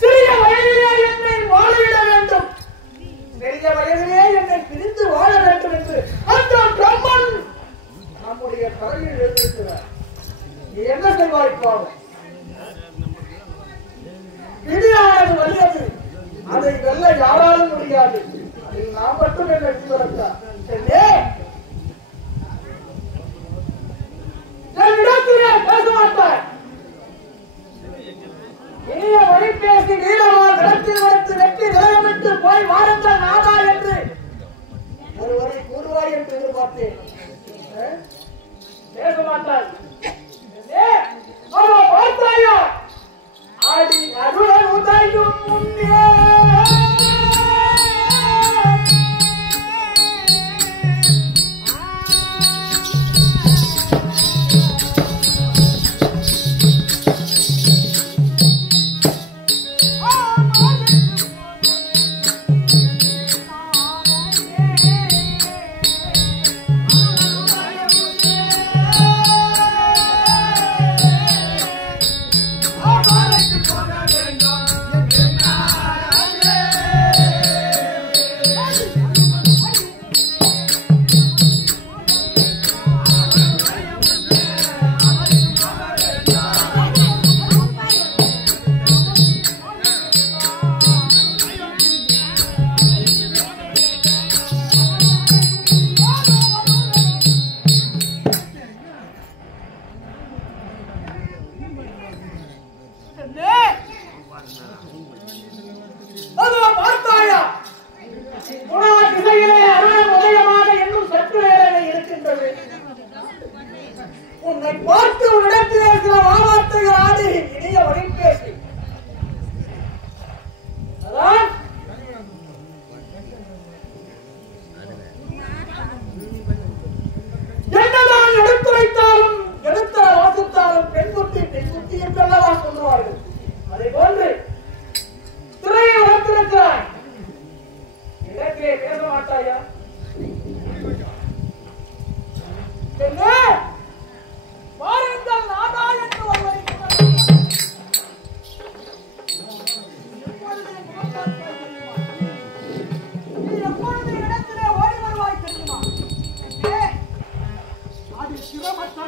சிறிய வயதிலே என்னை வாழவிட வேண்டும், பெரிய வயதிலே என்னை பிரிந்து வாழ வேண்டும் என்று அந்த பிரம்மன் நம்முடைய தலையில் எழுதியிருக்கிறார். என்ன செய்வாய் பாவம்? விதியானது வலியது, அதை வெல்ல யாராலும் முடியாது. அதில் நாம் மட்டும் என்ன விதிவிலக்கா? என்னிடத்திலே பேச மாட்டார். இனிய வழி பேசி வீரவால் இடத்தில் வைத்து வெற்றி விலகமிட்டு போய் வாருங்கள் நாதா என்று ஒருவரை கூறுவாய் என்று எதிர்பார்த்தேன். பேச மாட்டார். பார்த்தாயா ஆடி அருள் உதயும் முன்னே உன்னை பார்த்து உன்னிடத்தில் இருக்கிற வார்த்தைகள் ஆடி இனிய வழி பேசி என்னதான் எடுத்துரைத்தாலும் எடுத்த வாசித்தாலும் பெண்குட்டி பெண்குட்டி என்றல்லவா சொல்லுவார்கள். அதை போன்று திரையை வளர்த்திருக்கிறாய், இடத்திலே பேச மாட்டாயா? வாருங்கள் நாதா என்று ஒருவரை நீ எப்பொழுது இடத்திலே ஓடி வருவாய் தெரியுமா? அது சிரமத்தை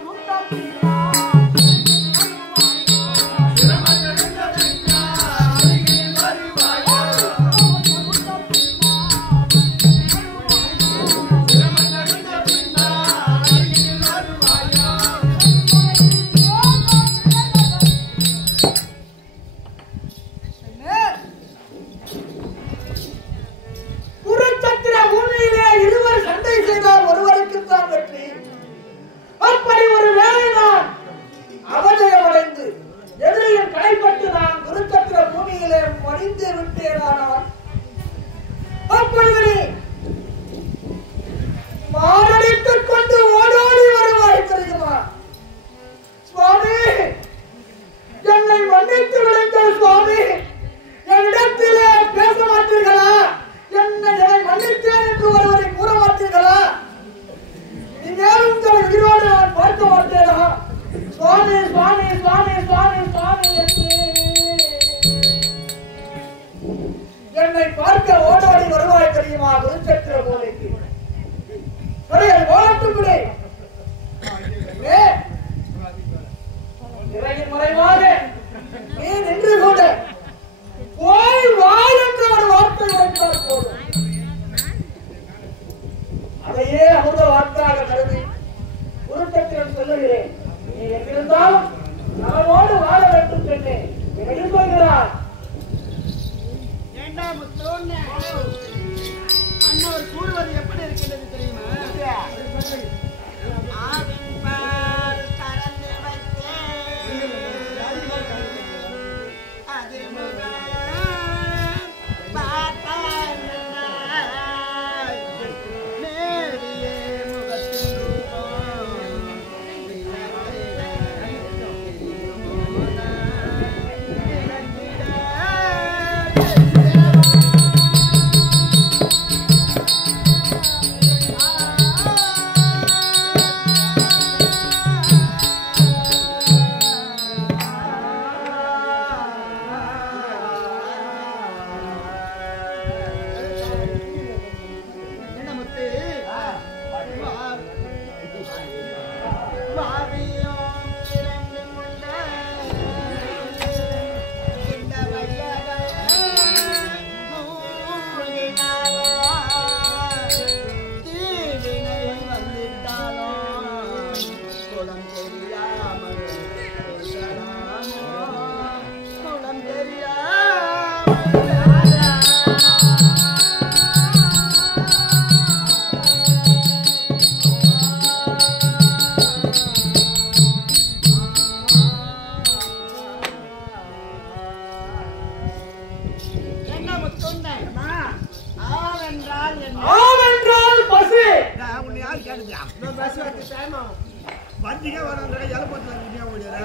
வீட்டுக்கே வராங்க எலப்பத்துல இந்தியா ஓடியாரா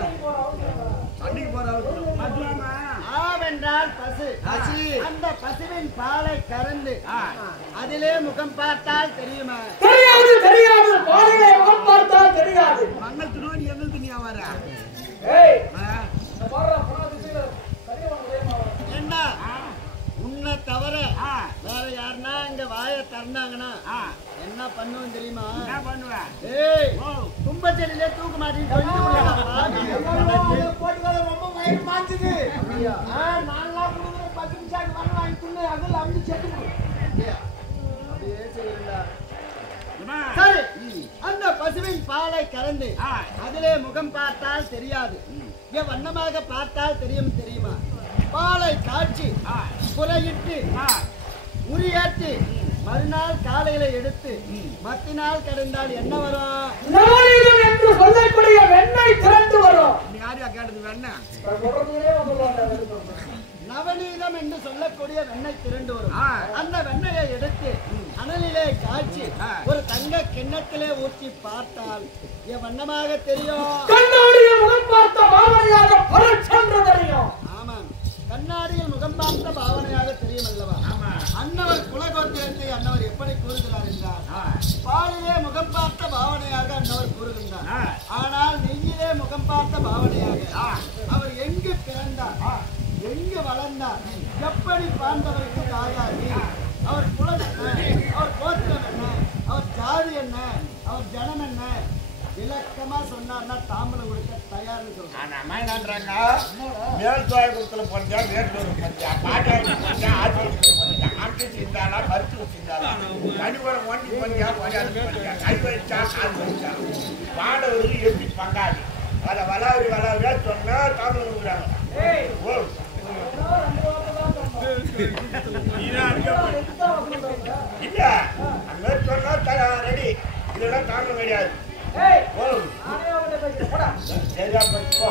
சண்டைக்கு போறாங்க ஆவென்றால் பசு அந்த பசுவின் பாலை கறந்து அதிலே முகம் பார்த்தால் தெரியுமா? தெரியாது தெரியாது பாலிலே முகம் பார்த்தால் தெரியாது. மங்கள் திருவடி எங்களுக்கு நீ வர என்ன உன்னை தவிர வேற யாருன்னா இங்க வாய திறந்தாங்கன்னா என்ன பண்ணுவேன் தெரியுமா? என்ன பண்ணுவேன்? ஏய் கும்பச்செடியிலே தூக்கு மாட்டிட்டு ரொம்ப வயிறு மாத்துது. நான்லாம் கொடுக்குற 10 நிமிஷம் மண் வாங்கி துண்ணு அதில் வந்து செத்து அப்படியே செய்யறா. சரி, அந்த பசுவின் பாலை கறந்து அதிலே முகம் பார்த்தால் தெரியாது, இங்க வண்ணமாக பார்த்தால் தெரியும். தெரியுமா? பாலை காய்ச்சி புலையிட்டு உரியாட்டி மறுநாள் காலையில எடுத்து மத்தினால் கடைந்தால் என்ன வரும்? நவநீதம் என்று சொல்லக்கூடிய வெண்ணெய் திரண்டு வரும். நீ யாரையா கேட்டது வெண்ணெய்? நவநீதம் என்று சொல்லக்கூடிய வெண்ணெய் திரண்டு வரும். அந்த வெண்ணெயை எடுத்து அனலிலே காய்ச்சி ஒரு தங்க கிண்ணத்திலே ஊற்றி பார்த்தால் என் வண்ணமாக தெரியும். கண்ணாடியில் முகம் பார்த்த பாவனையாக பரச்சென்று தெரியும். ஆமாம், கண்ணாடியில் முகம் பார்த்த பாவனையாக தெரியும் அல்லவா? அன்னவர் குலகோத்திரத்தை அன்னவர் எப்படி கூறுகிறார் என்றால் பாலிலே முகம் பார்த்த பாவனையாக அன்னவர் கூறுகின்றார். ஆனால் நெய்யிலே முகம் பார்த்த பாவனையாக அவர் எங்கு பிறந்தார், எங்கு வளர்ந்தார், எப்படி பாண்டவருக்கு தாயாகி அவர் குலம் என்ன, அவர் கோத்திரம் என்ன, அவர் ஜாதி என்ன, அவர் ஜனம் என்ன விளக்கமா சொன்னார்னா தாம்பலம் கொடுக்க தயார்னு சொல்றாங்க. மேல் தோயகுளத்துல போறியா, வேட்டூர் போறியா, பாட்டாளி போறியா, ஆத்தூர் போறியா, ஆட்டு சிந்தாலா, கருத்து சிந்தாலா, கனிவரம் ஒண்டி போறியா, போறியா, கை வச்சா, கால் வச்சா, பாடவருக்கு எப்படி பங்காளி வளவரியா சொன்னா தாமரம் கொடுக்குறாங்க. ஓ இல்ல அந்த மாதிரி சொன்னா ரெடி, இதெல்லாம் தாமரம் கிடையாது. சரியா போ.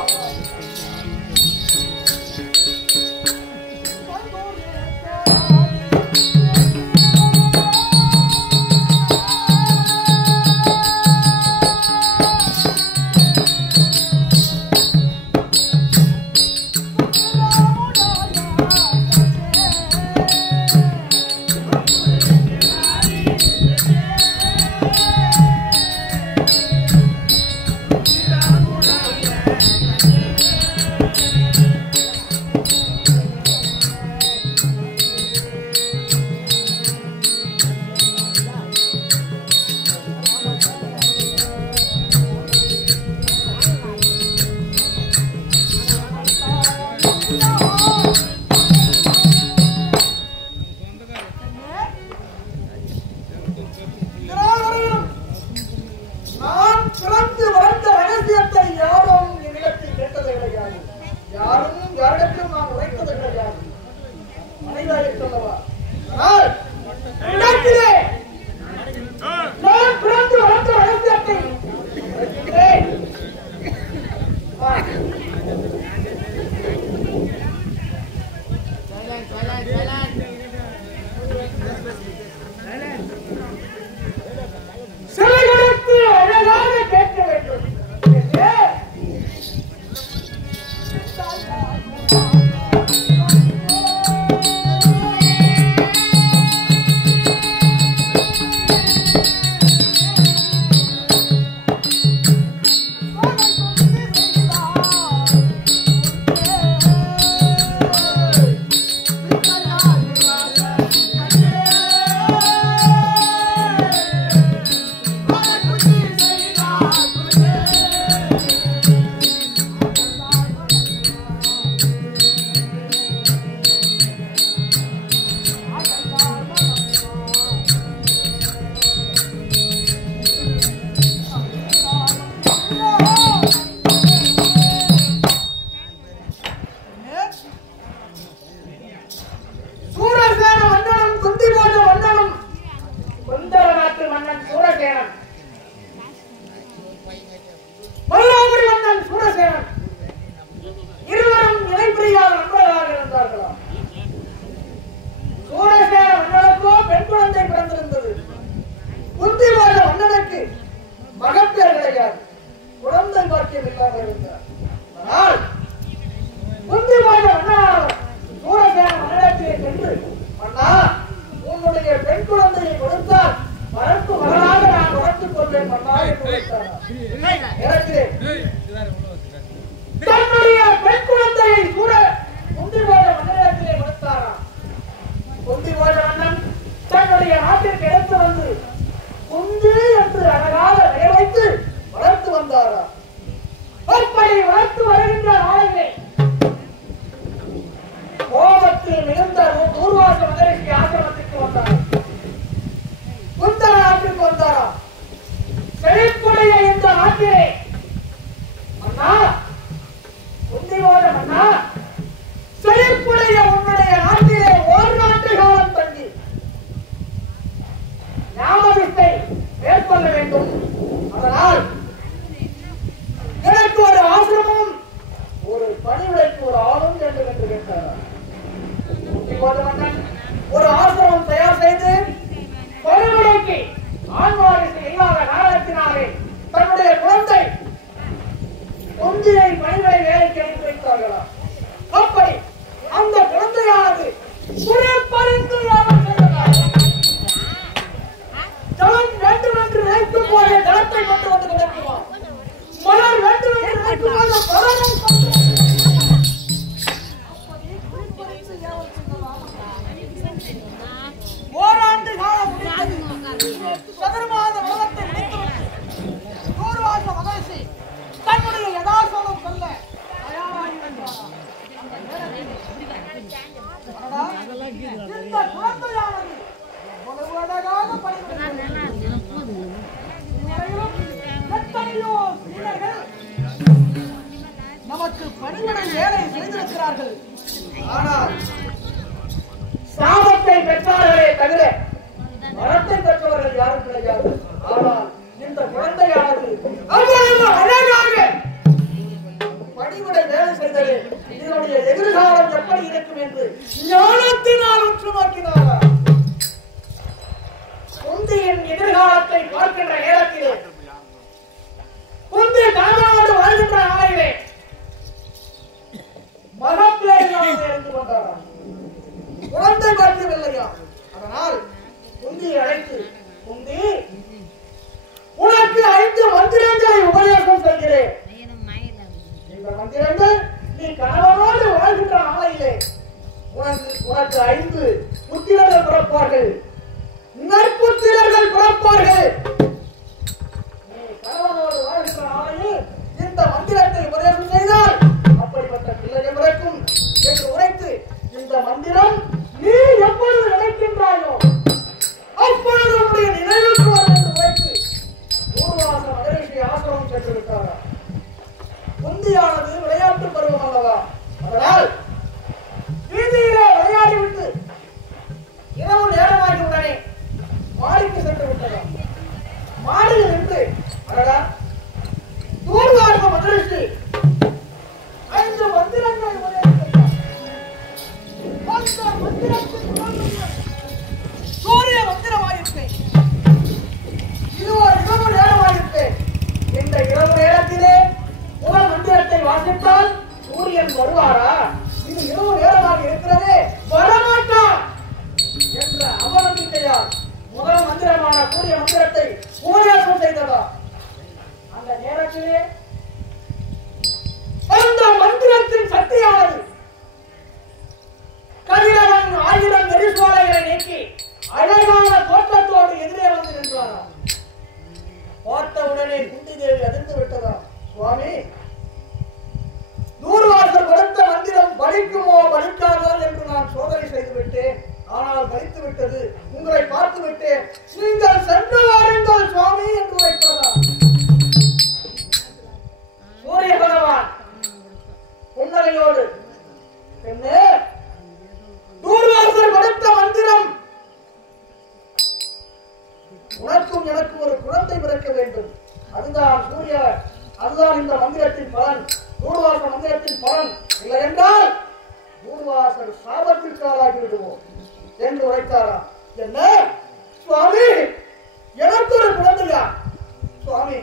இந்த குழந்தையானது எவ்வளவு அழகாக பணிபுரிகிறது. எத்தனையோ வீரர்கள் நமக்கு பணிவிடை வேலை செய்திருக்கிறார்கள். ஆனால் சாபத்தை பெற்றார்களே தவிர மரத்தை பெற்றவர்கள் யாரும் கிடையாது. ஆனால் இந்த குழந்தையானது அவ்வளவு அழகாக பணிவிடை வேலை செய்தது. இதனுடைய எதிர்காலம் எப்படி இருக்கும் என்று ஞானத்தினால் உற்று நோக்கினாரா? குந்தியின் எதிர்காலத்தை பார்க்கின்ற நேரத்திலே குந்தி கணவனோடு வாழ்கின்ற ஆலையிலே மகப்பேறினால் இருந்து கொண்டாரா? குழந்தை பார்க்கவில்லையா? அதனால் குந்தியை அழைத்து, குந்தி, உனக்கு 5 மந்திரங்களை உபதேசம் செய்கிறேன். இந்த மந்திரங்கள் நீ கணவனோடு வாழ்கின்ற ஆலையிலே உனக்கு 5 புத்திரர்கள் பிறப்பார்கள், நற்புத்திரர்கள் பிறப்பார்கள். நீ கணவனோடு வாழ்கின்ற ஆலையில் இந்த மந்திரத்தை உபதேசம் செய்தால் அப்படிப்பட்ட பிள்ளைகள் பிறக்கும் என்று உரைத்து, இந்த மந்திரம் நீ எப்பொழுது நினைக்கின்றாயோ அப்பொழுது உன்னுடைய நினைவுக்கு வரும் என்று உரைத்து ஊர்வாச மகரிஷி ஆசிரமம் சென்றிருக்கிறாரா? குந்தியானது விளையாட்டு பருவம் அல்லவா? அதனால் வீதியிலே விளையாடிவிட்டு இரவு நேரமாகி உடனே மாடிக்கு சென்று விட்டதா? மாடியில் நின்று அடடா, ஊர்வாச மகரிஷி 5 மந்திரங்களை உபதேசித்தார். அந்த மந்திரத்தின் சூரிய மந்திரமாயிற்று. இது ஒரு இரவு நேரமாயிற்று. இந்த இரவு நேரத்திலே முதல் மந்திரத்தை வாசித்தால் சூரியன் வருவாரா? இது இரவு நேரமாக இருக்கிறதே, வரமாட்டார் என்ற அவநம்பிக்கையால் முதல் மந்திரமான சூரிய மந்திரத்தை உபதேசம் செய்ததா? அந்த நேரத்திலே அந்த மந்திரத்தின் சக்தியானது கதிரவன் 1000 நெரிசோலைகளை நீக்கி அழகான தோற்றத்தோடு எதிரே வந்து நின்றாராம். பார்த்தவுடனே குந்தி தேவி அதிர்ந்து விட்டதா? சுவாமி, தூர்வாசர் கொடுத்த மந்திரம் பலிக்குமோ பலிக்காதோ என்று நான் சோதனை செய்து விட்டேன். ஆனால் பலித்து விட்டது. உங்களை பார்த்து விட்டேன். நீங்கள் சென்று வாருங்கள் சுவாமி என்று உரைத்ததா? சூரிய பகவான் புன்னகையோடு, பெண்ணே, தூர்வாசர் கொடுத்த மந்திரம் உனக்கும் எனக்கும் ஒரு குழந்தை பிறக்க வேண்டும். அதுதான் இந்த மந்திரத்தின் பலன், தூர்வாச மந்திரத்தின் பலன். இல்லை என்றால் தூர்வாசர் சாபத்திற்கு ஆளாகி விடுவோம் என்று உரைத்தாராம். என்ன சுவாமி, எனக்கு ஒரு குழந்தையா? சுவாமி,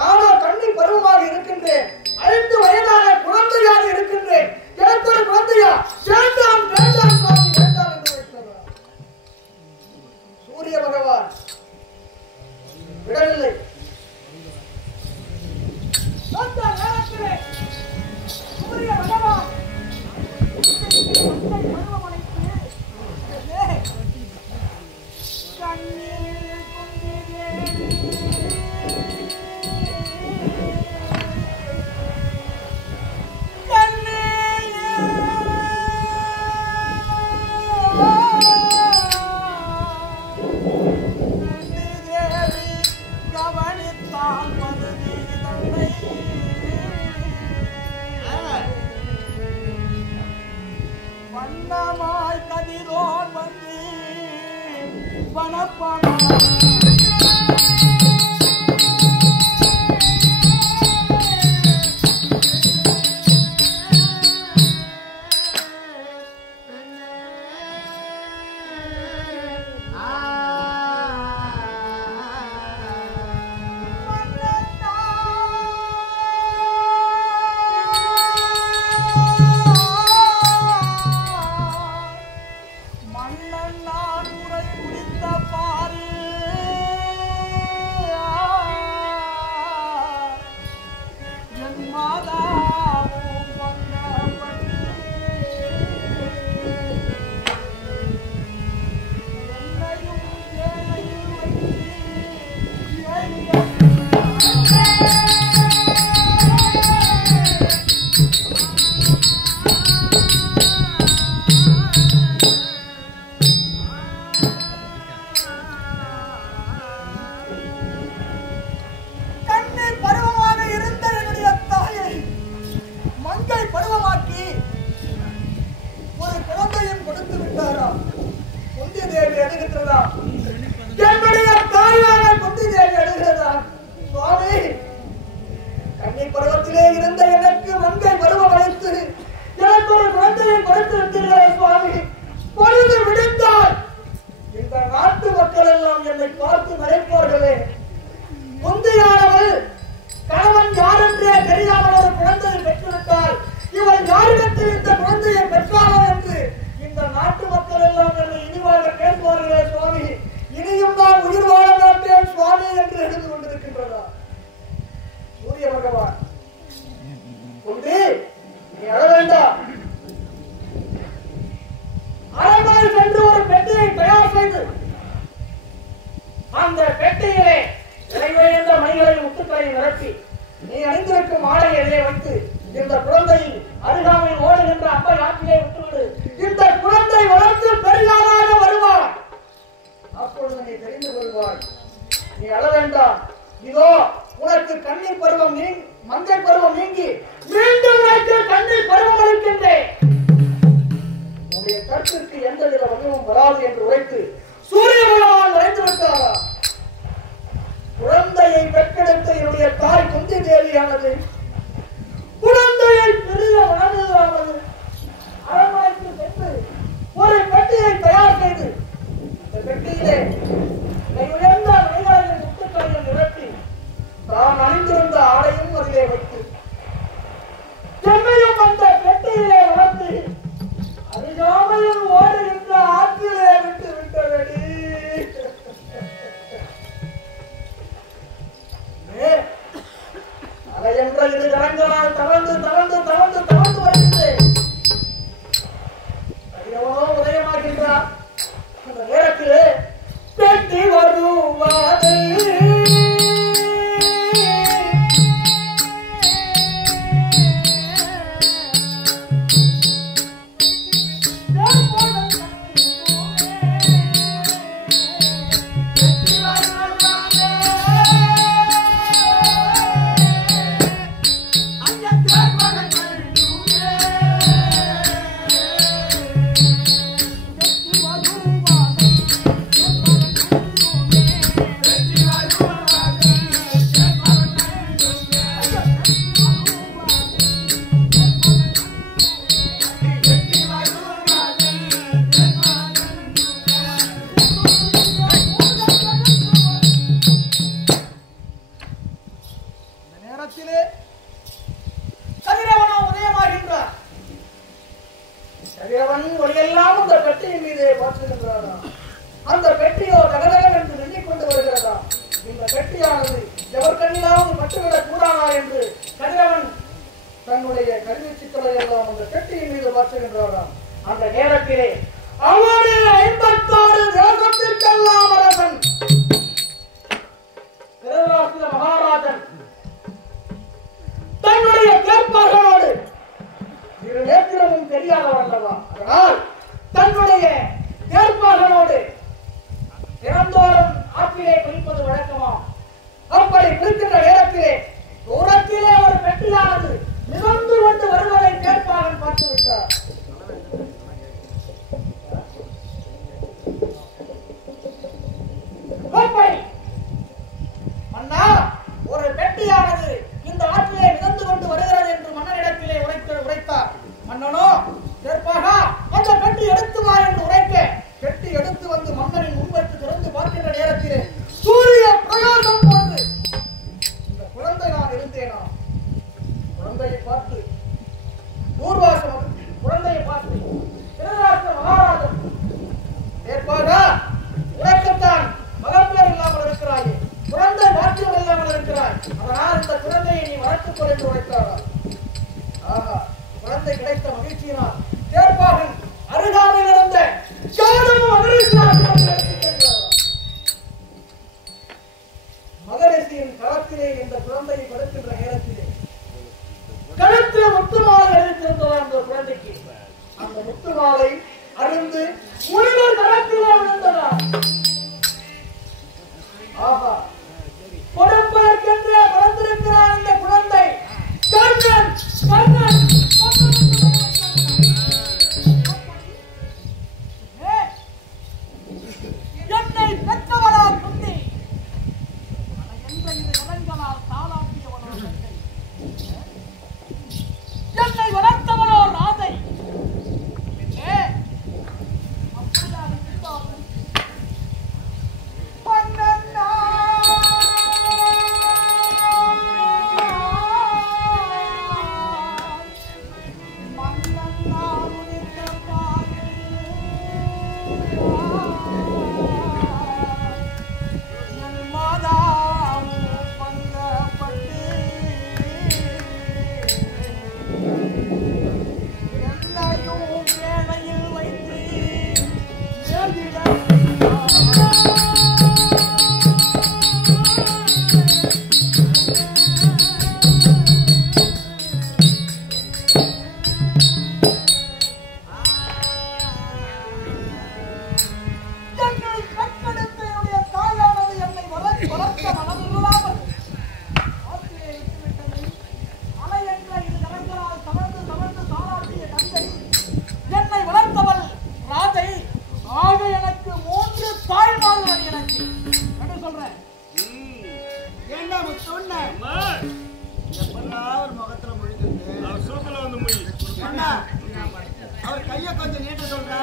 நானோ கண்ணி பருவமாக இருக்கின்றேன், 5 வயதான குழந்தையாக இருக்கின்றேன். எனக்கு ஒரு குழந்தையா? வேண்டாம் வேண்டாம் சுவாமி, வேண்டாம் என்று உரைத்தாராம். சூரிய பகவான் விடவில்லை. அந்த நேரத்திலே சூரிய பகவான் கண்ணீர் வண்ணமாய் கதிரோன் வந்து வனப்பன மன்னன் நான் உரை குறித்த பாரு தேவி அழுகிறதா? என்னுடைய தாயான குந்தி தேவி அழுகிறதா? சுவாமி, கன்னி பருவத்திலே இருந்த எனக்கு மங்கை பருவம் அழைத்து எனக்கு ஒரு குழந்தையை கொடுத்து விட்டீர்களே சுவாமி. பொழுது விடுத்தால் இந்த நாட்டு மக்கள் எல்லாம் என்னை பார்த்து மறைப்பார்களே. முந்தையானவள் கணவன் யார் என்றே தெரியாமல் ஒரு குழந்தையை பெற்றுவிட்டால் இவள் யாரிடத்தில் இந்த குழந்தையை பெற்றாளோ என்று இந்த நாட்டு மக்கள் எல்லாம் என்னை இனிவாக பேசுவார்களே சுவாமி. இனியும் நான் உயிர் வாழ மாட்டேன் சுவாமி என்று எழுந்து கொண்டிருக்கின்றதா? சூரிய பகவான் குந்தி, நீ அழ வேண்டாம். அரண்மனை சென்று ஒரு பெட்டியை தயார் செய்து அந்த பெட்டியிலே நிறைவேந்த மணிகளை முத்துக்களை நிரப்பி நீ அணிந்திருக்கும் ஆடையிலே வைத்து இந்த குழந்தையின் அருகாமையில் ஓடுகின்ற அப்பை ஆற்றிலே விட்டுவிடு. இந்த குழந்தை வளர்ந்து பெரியாராக வருவார். அப்பொழுது நீ தெரிந்து கொள்வாய். நீ அழ வேண்டாம். இதோ உனக்கு கண்ணீர் பருவம் மங்கை பருவம் நீங்கி மீண்டும் உனக்கு கண்ணீர் பருவம் அளிக்கின்றேன். உன்னுடைய கருத்திற்கு எந்தவித வகையும் வராது என்று உரைத்து சூரிய பகவான் வரைந்து விட்டாரா? குழந்தையை பெற்றெடுத்த என்னுடைய தாய் குந்தி தேவியானது குழந்தையை பெரிய மனதானது அரண்மனைக்கு சென்று ஒரு பெட்டியை தயார் செய்து இந்த பெட்டியிலே உயர்ந்த மனிதர்களின் முத்துக்களையும் நிரப்பி தான் அணிந்திருந்த ஆடையும் அதிலே வைத்து செம்மையும் அந்த பெட்டியிலே வளர்த்து அருகாமையில் ஓடுகின்ற ஆற்றிலே விட்டு விட்டபடி அலை என்ற இரு கரங்களால் தவழ்ந்து தவழ்ந்து தவழ்ந்து தவழ்ந்து வருகின்றேன். எவனோ உதயமாகின்றார். அந்த நேரத்திலே பெட்டி வருவாது அந்த பெட்டியோ தகதகம் என்று எண்ணிக்கொண்டு வருகிறதா? இந்த பெட்டியானது எவர் கண்ணிலாவது பட்டுவிடக் கூடாதா என்று கதிரவன் தன்னுடைய கல்வி சிக்கலை எல்லாம் அந்த பெட்டியின் மீது பார்த்துகின்றாராம். அந்த நேரத்திலே அவரே 56 தேசத்திற்கெல்லாம் அரசன் திருதராஷ்டிர மகாராஜன் தன்னுடைய கேட்பார்களோடு இரு நேத்திரமும் தெரியாதவர் அல்லவா? அதனால் தன்னுடைய கேட்பார்களோடு தினந்தோறும் ஆற்றிலே குளிப்பது வழக்கமா? அப்படி குளிக்கின்ற நேரத்திலே தூரத்திலே ஒரு பெட்டியானது நிகழ்ந்து கொண்டு வருவதை கேட்பாகன் பார்த்து விட்டார். மன்னா, ஒரு பெட்டியானது இந்த ஆற்றிலே மிதந்து கொண்டு வருகிறது என்று மன்னனிடத்திலே உரைத்தார். மன்னனோ கேட்பாக அந்த பெட்டி எடுத்து வா என்று உரைக்க பெட்டி எடுத்து வந்து மன்னரின் முன்வைத்து திறந்து பார்க்கின்ற நேரத்திலே சூரிய பிரகாசம் போன்று இந்த குழந்தை நான் இருந்தேனா? குழந்தையை பார்த்து பூர்வாசம் குழந்தையை பார்த்து திருதராஷ்டிர மகாராஜன் கேட்பாக உனக்குத்தான் மகப்பேர் இல்லாமல் இருக்கிறாயே, குழந்தை பாக்கியம் இல்லாமல் இருக்கிறாய், அதனால் இந்த குழந்தையை நீ வளர்த்துக் கொள் என்று உரைத்தாரா? ஆஹா, குழந்தை கிடைத்த மகிழ்ச்சியினால் கேட்பாகன் அருகாமையில் இருந்த மகரிஷியின் களத்திலே இந்த குழந்தையை கொடுக்கின்ற நேரத்திலே களத்திலே முத்துமாலை அளித்திருந்ததா அந்த குழந்தைக்கு? அந்த முத்துமாலை அருந்து முனிவர் களத்திலே விழுந்ததா? ஆஹா, கொடுப்பதற்கென்றே வளர்ந்திருக்கிறார் இந்த குழந்தை. கண்ணன் கண்ணன் அவர் கையை கொஞ்சம் நீட்ட சொல்றேன்.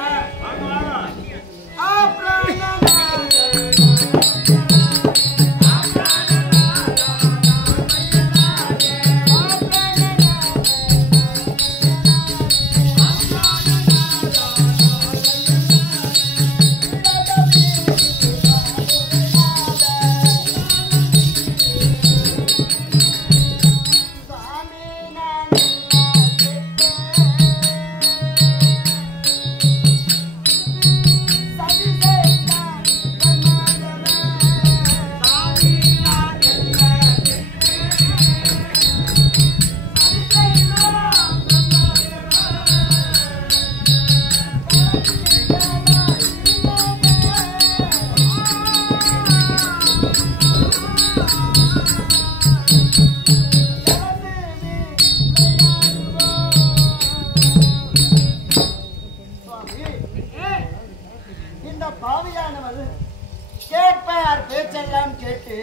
கேட்பார் பேச்செல்லாம் கேட்டு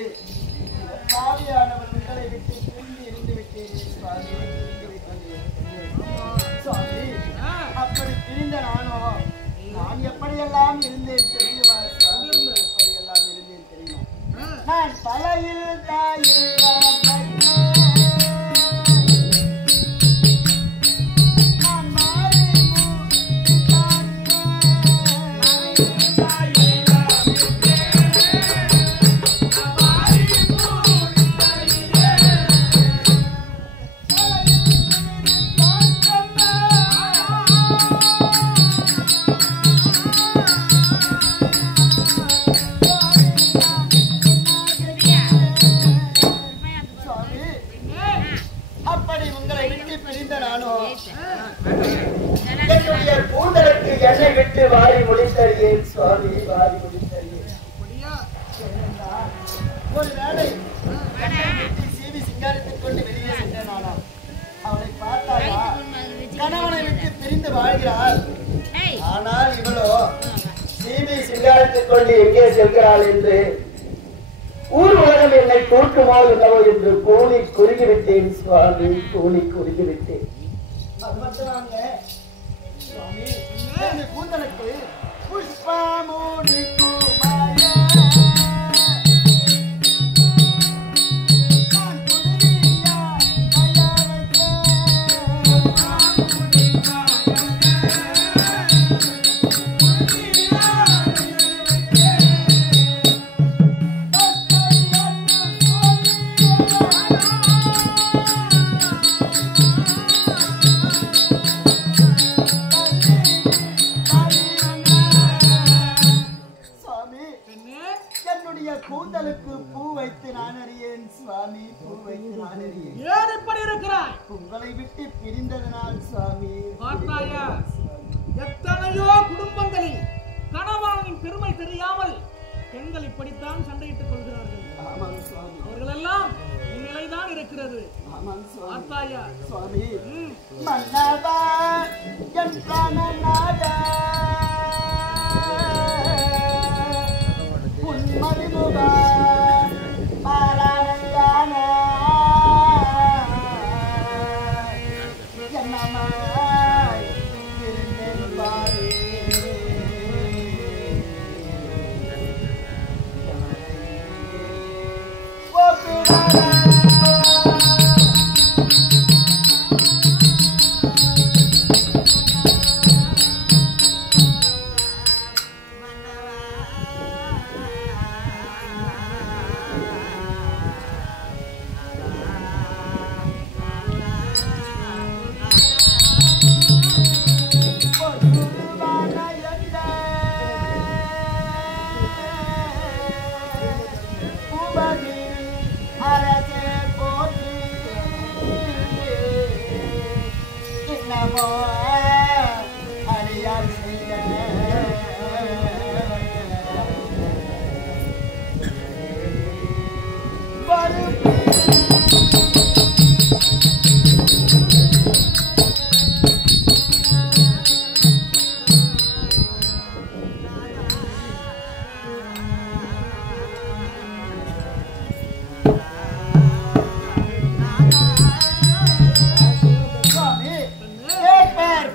பாவியானவன் உங்களை விட்டு திரும்பி இருந்து விட்டேன் சுவாமி. அப்படி பிரிந்த நானோ நான் எப்படியெல்லாம் இருந்தேன் தெரியுமா சுவாமி? எப்படியெல்லாம் இருந்தேன் தெரியுமா? நான் தலையில் தாயில்லா என்னை விட்டு வாரி முடித்தறியேன் சுவாமி, வாரி முடித்தறியேன். ஒரு வேளை சீவி சிங்காரித்துக் கொண்டு வெளியே சென்றேன். ஆனால் அவளை பார்த்தாயா கணவனை விட்டு பிரிந்து வாழ்கிறாள். ஆனால் இவளோ சீவி சிங்காரித்துக் கொண்டு எங்கே செல்கிறாள் என்று ஊர் உலகம் என்னை கூட்டுமோ என்னவோ என்று கூலி குறுகிவிட்டேன் சுவாமி, கூலி குறுகிவிட்டேன். அது மட்டும் சுவாமி, கூந்தலுக்கு புஷ்பமூடி கூந்தலுக்கு பூ வைத்து நான் அறியேன் சுவாமி, பூ வைத்து நான் அறியேன். ஏன் இப்படி இருக்கிறாய்? உங்களை விட்டு பிரிந்ததனால் சுவாமி. பார்த்தாயா எத்தனையோ குடும்பங்களில் கணவனின் பெருமை தெரியாமல் பெண்கள் இப்படித்தான் சண்டையிட்டுக் கொள்கிறார்கள். ஆமாம் சுவாமி, அவர்கள் எல்லாம் இந்நிலைதான் இருக்கிறது. ஆமாம் சுவாமி. பார்த்தாயா சுவாமி, மன்னவா என் பிராணநாதா மதிமுகா பாராயண என்னமாய் இருந்தேன் பாரே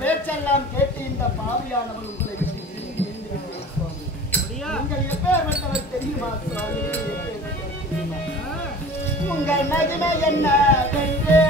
பேச்செல்லாம் கேட்டு இந்த பாவியானவள் உங்களை விட்டு பிரிந்து இருந்திருக்கிறேன் சுவாமி. நீங்கள் எப்பேற்பட்டவர் தெரியுமா சுவாமி? உங்கள் மகிமை என்ன பெற்று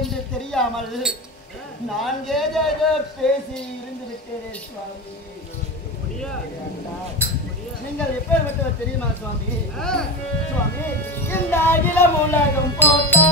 என்று தெரியாமல் நான் ஏதோ பேசி இருந்து விட்டேனே சுவாமி. நீங்கள் எப்பேற்பட்டவர் தெரியுமா சுவாமி? சுவாமி, இந்த அகிலம் உலகம் போட்டா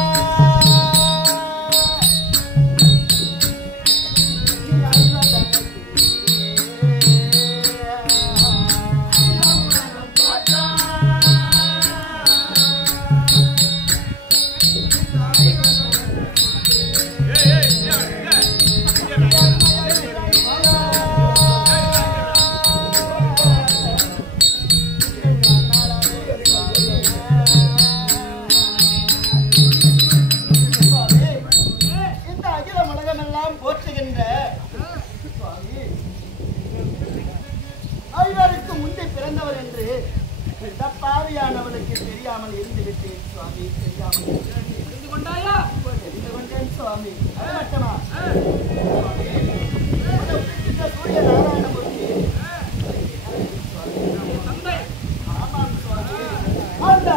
பாவியானவளுக்கு தெரியாமல் இருந்து விட்டேன் சுவாமி. தெரியாமல் தெரிந்து கொண்டாயா? தெரிந்து கொண்டேன் சுவாமி. அது மட்டுமா சூரிய நாராயணமூர்த்தி ஆமாம் சுவாமி. அந்த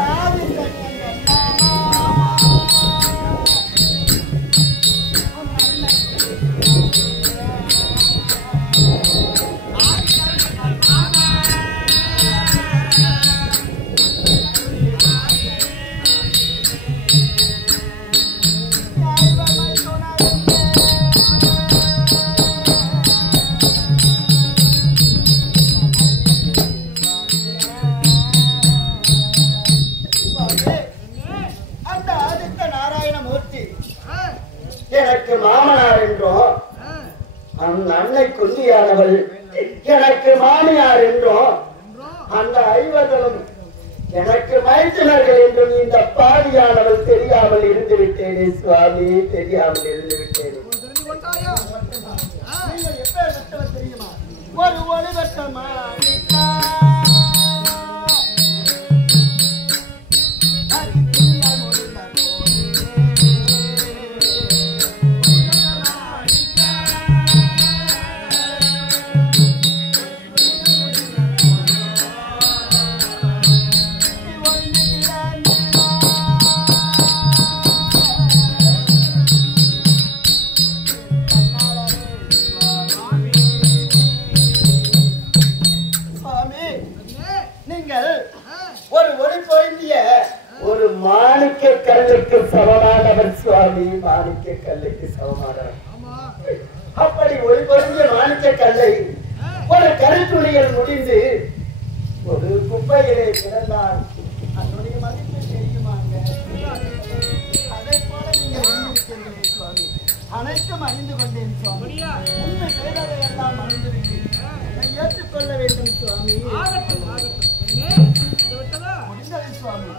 எனக்கு மாமனார் என்றும் அந்த அன்னை குந்தியானவள் எனக்கு மாமியார் என்றும் அந்த ஐவர்களும் எனக்கு மைத்தினர்கள் என்றும் இந்த பாவியானவள் தெரியாமல் இருந்து விட்டேனே சுவாமி. தெரியாமல் இருந்து விட்டேனே. தெரியுமா? ஒரு ஒளிவட்டமா ஒரு மாணிக்க கல்லுக்கு சமமானவர் சுவாமி. மாணிக்க கல்லுக்கு சமமானவர். அப்படி ஒரு பொருந்திய மாணிக்க கல்லை ஒரு கருத்துணியில் முடிந்து ஒரு குப்பையிலே கிடந்தால் அதனுடைய மதிப்பு தெரியுமாங்க? அதை போல நீங்கள் சுவாமி. அனைத்தும் அறிந்து கொண்டேன் சுவாமி. உண்மை செய்ததை எல்லாம் அறிந்துவிட்டேன். என்னை ஏற்றுக்கொள்ள வேண்டும் சுவாமி. முடிந்தது சுவாமி.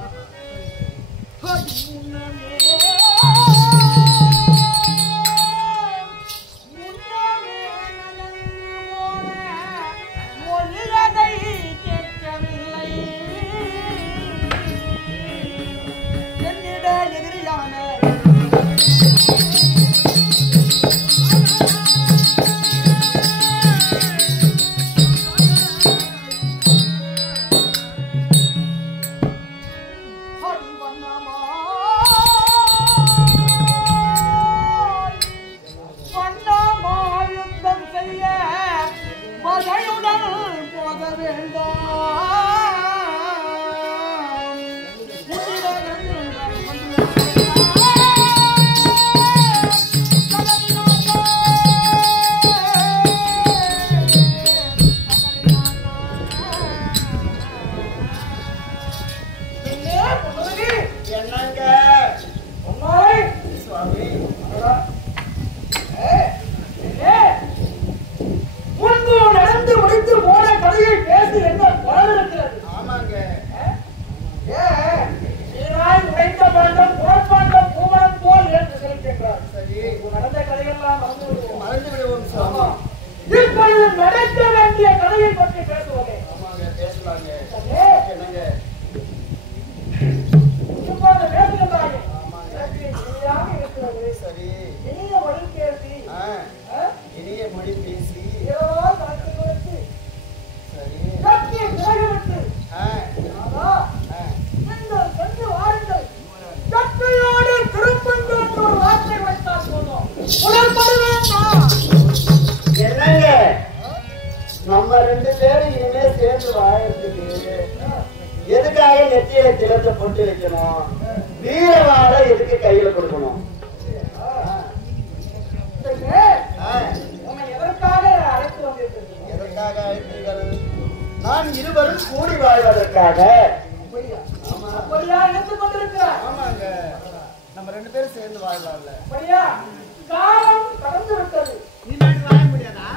நம்ம 2 பேரும் இனிமே சேர்ந்து வாழறதுக்கு எதுக்காக நெத்தியில திலத்தை போட்டு வைக்கணும்? வீரவாளை எதுக்கு கையில கொடுக்கணும்? எதற்காக அழைத்தீர்கள்? நாம் இருவரும் கூடி வாழ்வதற்காக. ஆமாங்க, நம்ம 2 பேரும் சேர்ந்து வாழலாம்ல. காலம் கடந்து விட்டது. வாழ முடியாதா?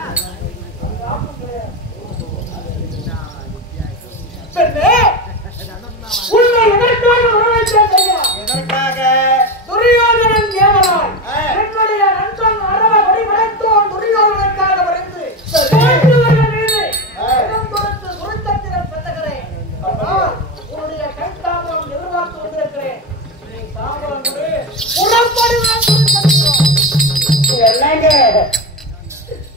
உன்னை எதற்காக வரவேற்றேன் ஐயா? எதற்காக? துரியோதனன் தேவனாய் என்னுடைய நண்பன் அரவ வடிவடைத்தோன் துரியோதனனுக்காக வரைந்து மீது கொடுத்து குருத்தத்திரம் செல்லுகிறேன். உன்னுடைய கைத்தாமரம் எதிர்பார்த்து வந்திருக்கிறேன். நீ தாமரம் புறப்படுவான். என்னங்க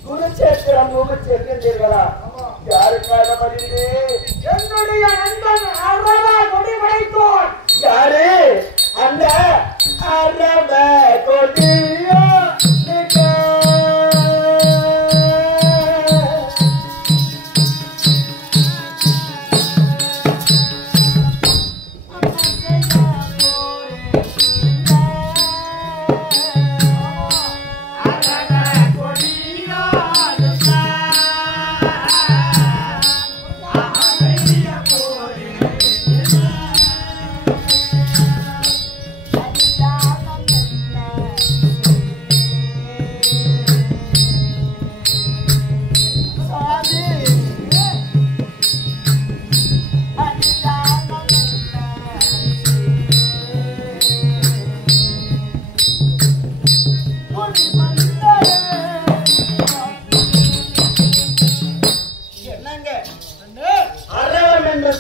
குருச்சேத்திரம் செல்கிறீர்களா? யாருக்காக வருது? என்னுடைய நண்பன் அரவ கொடிவடைத்தோன். யாரு அந்த அரவ கொடியோ?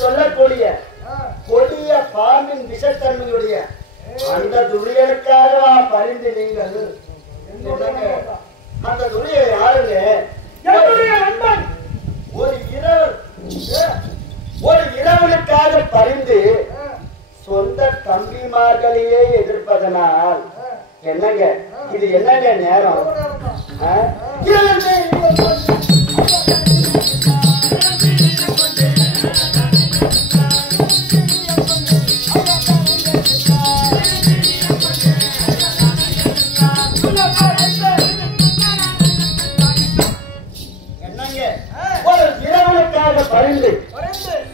சொல்லக்கூடிய கொடிய பாம்பின் விஷத்தன்மையுடைய அந்த துரியனுக்காக பரிந்து நீங்கள் அந்த துரிய யாருங்க? ஒரு இரவனுக்காக பரிந்து சொந்த தம்பிமார்களையே எதிர்ப்பதனால் என்னங்க இது? என்னங்க நேரம்? ஒரு இரவனுக்காக பரிந்து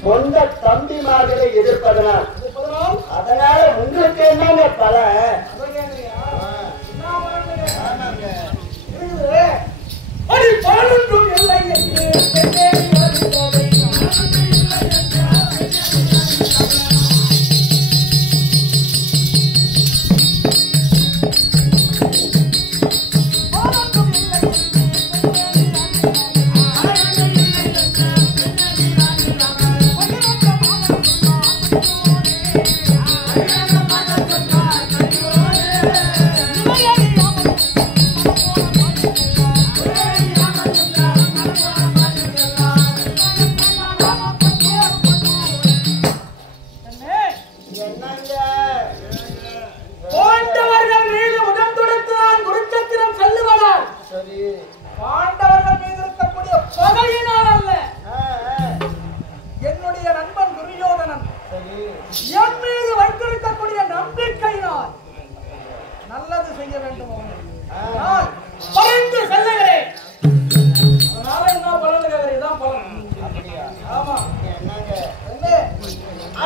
சொந்த தம்பிமார்களை எதிர்ப்பதனால் அதனால உங்களுக்கு என்னங்க பலன்?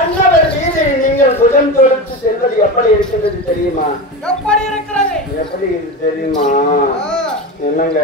அண்ணவர் மீது நீங்கள் புஜம் தொடுத்து செல்வது எப்படி இருக்கிறது தெரியுமா? எப்படி இருக்கிறது? எப்படி தெரியுமா? என்னங்க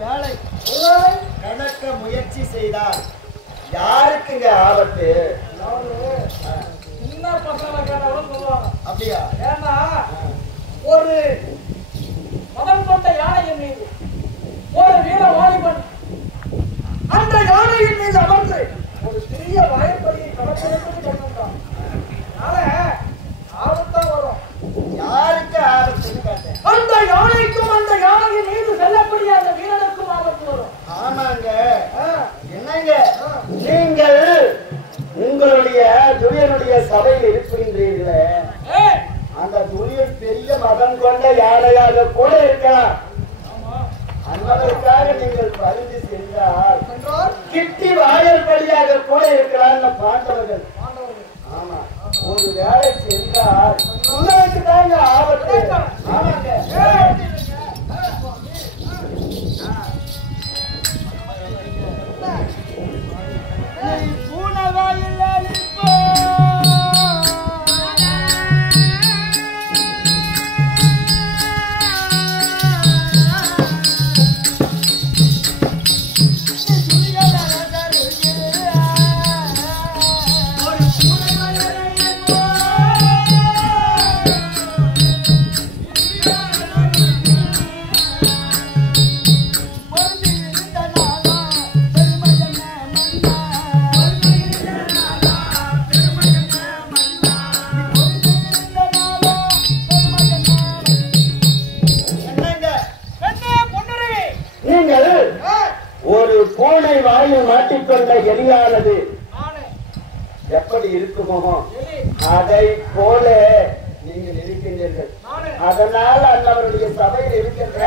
வேளை கடக்க முயற்சி செய்தால் யாருக்குங்க ஆபத்து? சின்ன பசங்களை கேட்டாலும் சொல்லுவாங்க. அப்படியா? ஏன்னா ஒரு மதம் கொண்ட யானையின் மீது ஒரு வீர வாலிபன் அந்த யானையின் மீது அமர்ந்து ஒரு சிறிய வாய்ப்படியை கடப்பதற்கு கற்றுட்டான். அதனால ஆபத்தா வரும். யாருக்கு ஆபத்துன்னு கேட்டேன். அந்த யானைக்கும் அந்த யானையின் மீது செல்லக்கூடிய அந்த வீரனுக்கும் ஆபத்து வரும். ஆமாங்க. என்னங்க நீங்கள் உங்களுடைய துரியனுடைய சபையில் இருக்கின்றீர்களே, அந்த துரியன் பெரிய மதம் கொண்ட யானையாக கூட இருக்கலாம். அன்பதற்காக நீங்கள் பரிந்து சென்றால் கிட்டி வாயற்படியாக கூட இருக்கலாம் பாண்டவர்கள். ஆமா, ஒரு வேலை சென்றால் உங்களுக்கு தாங்க ஆபத்து. ஆமாங்க. பூனை வாயில் மாட்டிக்கொண்ட எலியானது எப்படி இருக்குமோ அதை போல நீங்கள் இருக்கின்றீர்கள். அதனால் அன்னவருடைய சபையில் இருக்கின்ற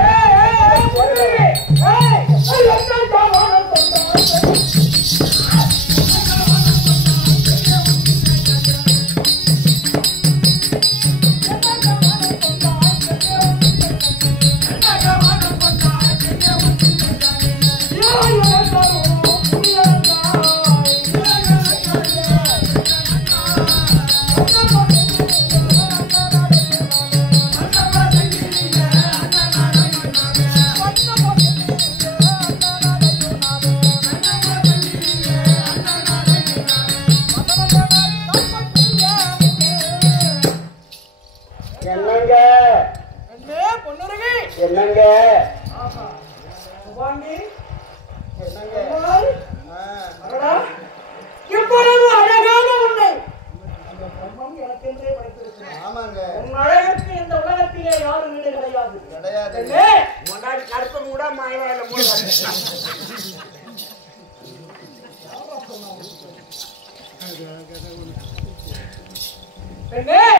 என்னங்க எவ்வளவு அழகான உன்னை அந்த பிரம்மம் எனக்கென்றே படைத்திருக்கிறார். உன் அழகுக்கு இந்த உலகத்திலே யாரும் வீடு கிடையாது. முன்னாடி கருப்பம் கூட மாயவாயில பெண்ணே